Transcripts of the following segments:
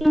पूरा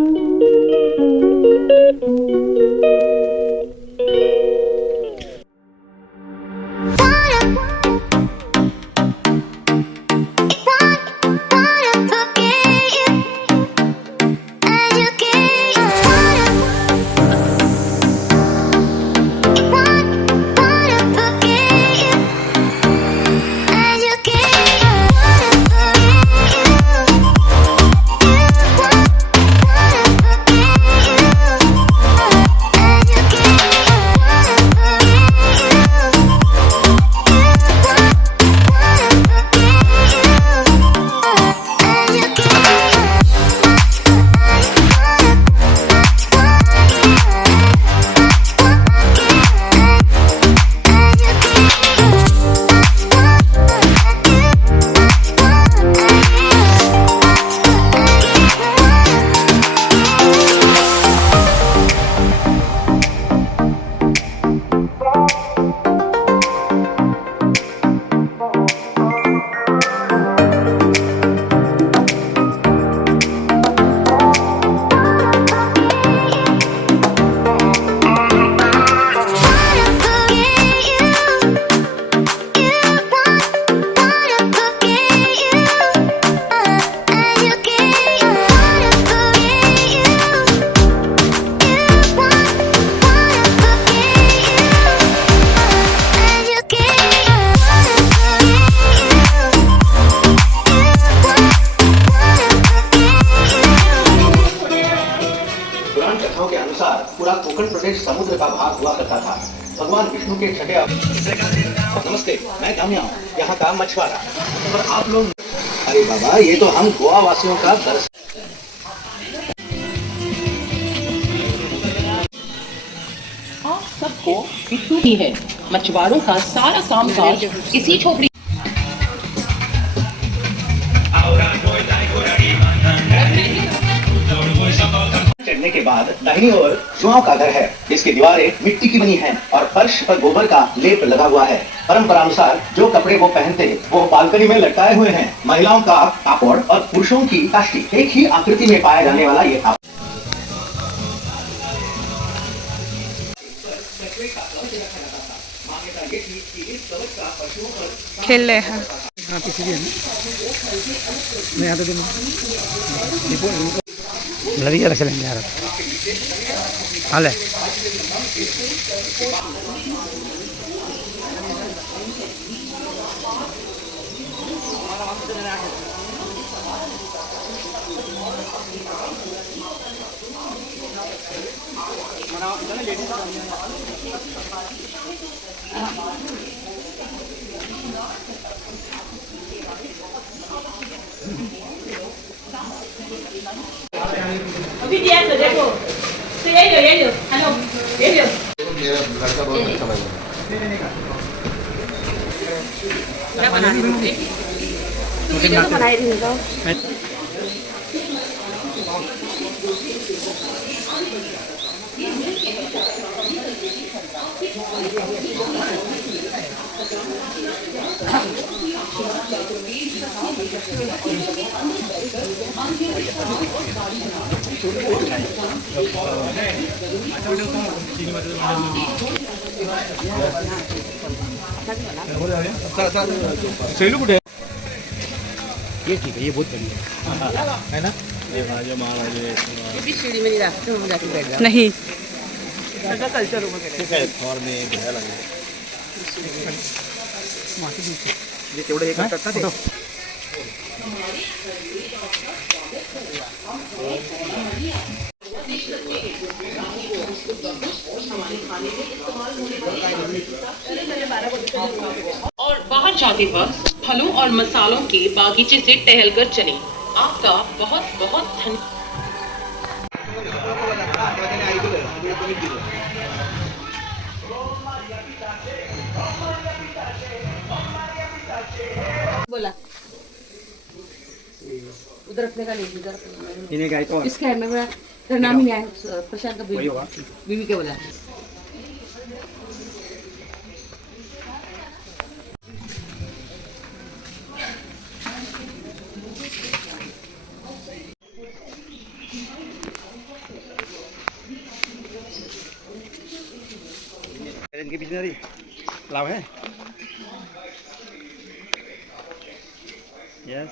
कोकण प्रदेश समुद्र का भाग हुआ करता था। भगवान विष्णु के छठे नमस्ते, मैं काम्या, यहाँ का मछुआरा। और आप लोग, अरे बाबा, ये तो हम गोवा वासियों का दर्शन। आप सबको विष्णु ही है। मछुआरों का सारा कामकाज इसी झोपड़ी चढ़ने के बाद दाहिनी ओर जुआओं का घर है, जिसकी दीवारें मिट्टी की बनी हैं और फर्श पर गोबर का लेप लगा हुआ है। परंपरा अनुसार जो कपड़े वो पहनते वो बालकनी में लटकाए हुए हैं। महिलाओं का कापड़ और पुरुषों की काष्टी एक ही आकृति में पाया जाने वाला ये खेल रहे हैं। लड़िया रख लेंगे यार। हाल है देखो तो ये लो हेलो ये लो मेरा घर का बहुत अच्छा लगा। क्या बना रही हो? वीडियो तो बनाई रही हो। सेलू कुठे ये ठीक है, ये बहुत बढ़िया है ना। ये भाजो महाराज ये सीढ़ी में नहीं रख तो हम जाके बैठ जाओ। नहीं ऐसा कल्चर हो गया। ठीक है, और में भया लगे ये तेवढे एक करता ते और बाहर जाते वक्त फलों और मसालों के बागीचे से टहलकर चलें। आपका बहुत बहुत धन्यवाद। बोला उधर अपने का नहीं इधर इन्हें गाय तो इसका है मेरा तेरा नाम ही नहीं है प्रशांत का वही होगा। बीवी क्या बोला इनके बीच में लाभ है। यस,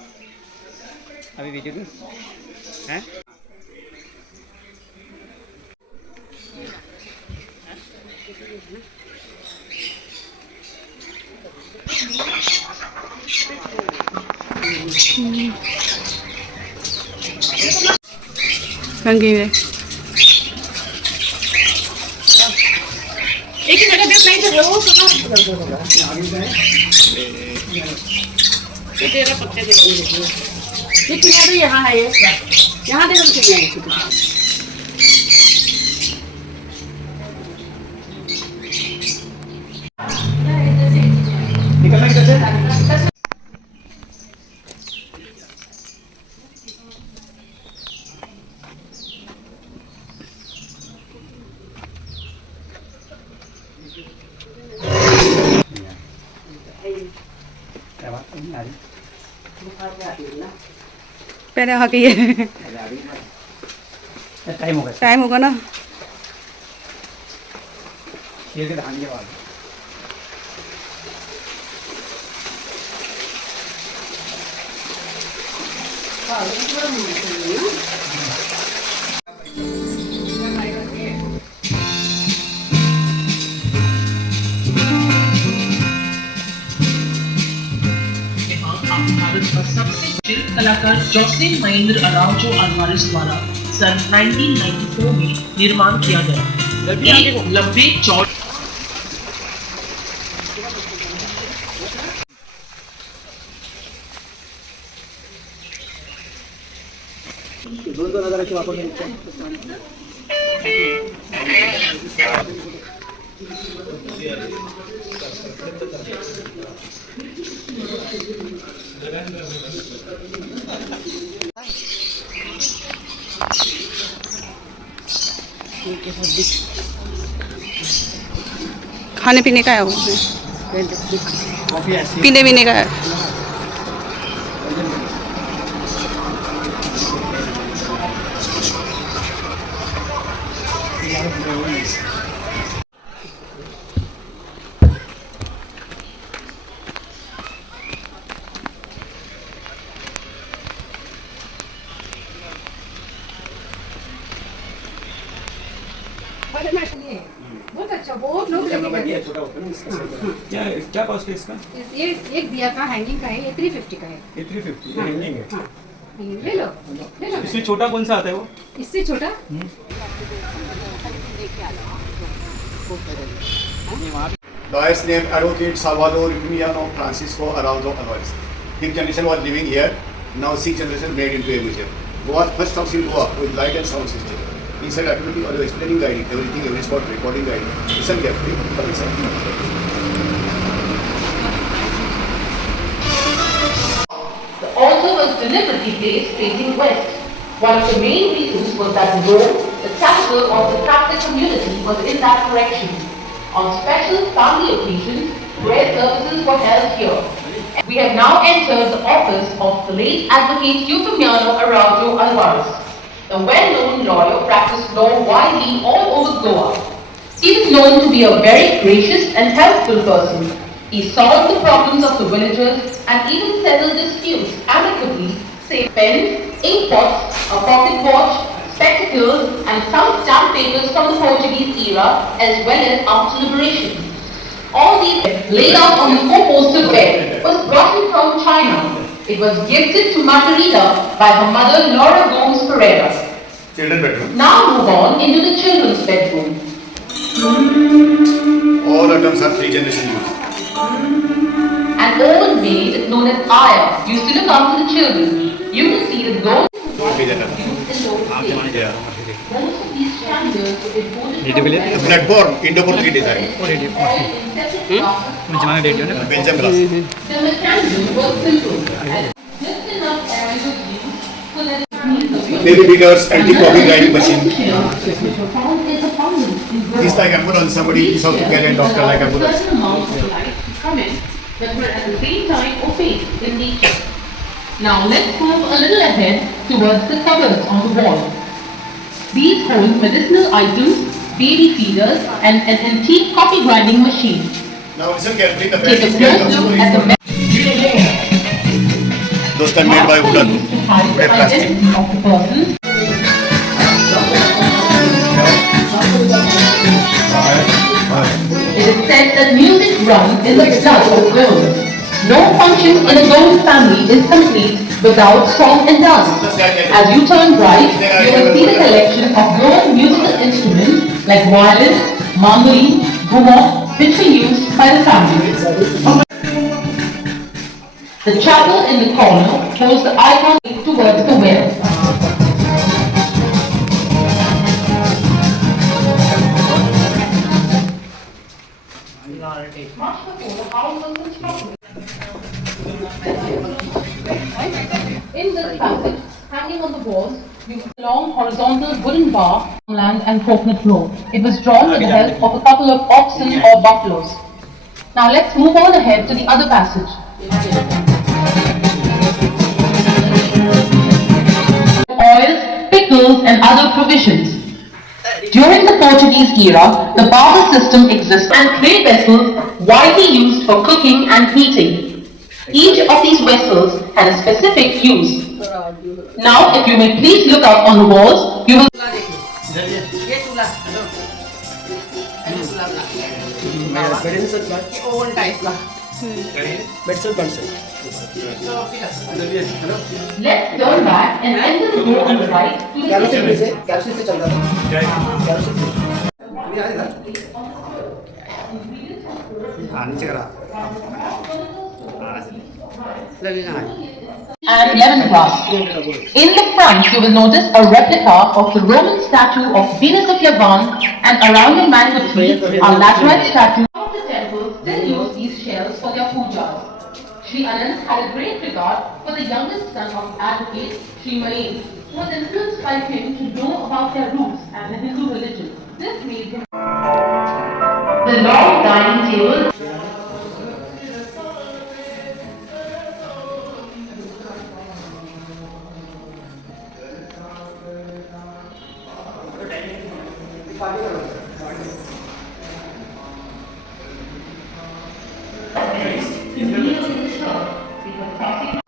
अभी वीडियो दूँ हैं। कंगी में एक ही जगह देख नहीं तो वो ये तेरा पत्ते दे ये किनारे यहाँ है, यहाँ देखो किनारे निकलना कैसे? पहले वहाँ की है टाइम होगा ना। शेर के दिखाने के बाद भारत का सबसे प्रसिद्ध कलाकार जॉसलिन महेंद्र अराउजो अल्वारेस द्वारा सन 1994 में निर्माण किया गया। एक लंबे चौड़े दोन हजाराची वापर खाने पीने का है वो, पीने पीने का है। बहुत अच्छा, बहुत लोग क्या क्या कॉस्ट है इसका? ये एक दिया का हैंगिंग का है, ये 350 का है। ये 350 हैंगिंग है। हाँ, ले लो ले लो। इससे छोटा कौन सा आता है वो? इससे छोटा Lawyer's name Advocate Salvador Emiliano Francisco Araujo Alvarez. 5th generation was living here. Now 6th generation made into a museum. Was first house in Goa with light and sound system. Inside activity or explaining guiding, everything, every spot, recording guiding. Listen carefully. Come inside. The altar was deliberately placed facing west. One of the main reasons was that Rome, the capital of the Catholic community, was in that direction. On special family occasions, prayer services were held here. We have now entered the office of the late Advocate Euphemiano Araujo Alvarez. The well-known lawyer practiced law widely all over Goa. He was known to be a very gracious and helpful person. He solved the problems of the villagers and even settled disputes amicably, say pens, ink pots, a pocket watch, spectacles and some stamp papers from the Portuguese era as well as after liberation. All these laid out on the four-poster bed was brought in from China. It was gifted to Margarita by her mother Laura Gomes Pereira. Children bedroom. Now move on into the children's bedroom. All items are 3rd generation use. An old maid known as Aya used to look after the children. You can see the gold Yeah. most of these chandeliers were imported from Blackboard, Indo-Portuguese design. Belgium glass. The mechanism was simple. Just enough air was used so that Baby beaters, anti-copy grinding machine. which were found in abundance in This like ambulance, somebody is out to carry a doctor like ambulance. certain amounts of light come in that were at the same time opaque in nature. Now let's move a little ahead towards the cupboards on the wall. These hold medicinal items, baby feeders, and an antique coffee grinding machine. Now listen carefully. The Take a close look at the Those are made by wooden. used to hide the identity of the person. It is said that music runs in the blood of girls. No function in a Gold family is complete without song and dance. As you turn right, you will see the collection of Gold musical instruments like violin, mandolin, gumot, which were used by the family. The chapel in the corner holds the icon towards the well. Much before the house was constructed. In this passage, hanging on the walls, you see a long horizontal wooden bar, land and coconut row. It was drawn with the help of a couple of oxen or buffaloes. Now let's move on ahead to the other passage. Oils, pickles and other provisions. During the Portuguese era, the barter system existed and clay vessels widely used for cooking and heating. Each of these vessels had a specific use. Now, if you may please look up on the walls, you will ये चूल्हा hello ये चूल्हा ये oven type का let's turn back and enter the door on the right to the kitchen. Capsule से चल रहा था कैप्सूल नीचे करा लगेगा And lemongrass. In the front, you will notice a replica of the Roman statue of Venus of Yavon, and around the mango tree are laterite statues. Some of the temples still use these shells for their pujas. Sri Anand had a great regard for the youngest son of advocate Sri Malain, who was influenced by him to know about their roots and the Hindu religion. This made him the long dining table.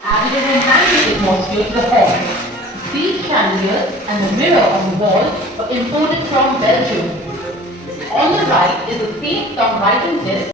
Added a romantic atmosphere to the hall. These chandeliers and the mirror on the wall were imported from Belgium. On the right is a safe-come writing desk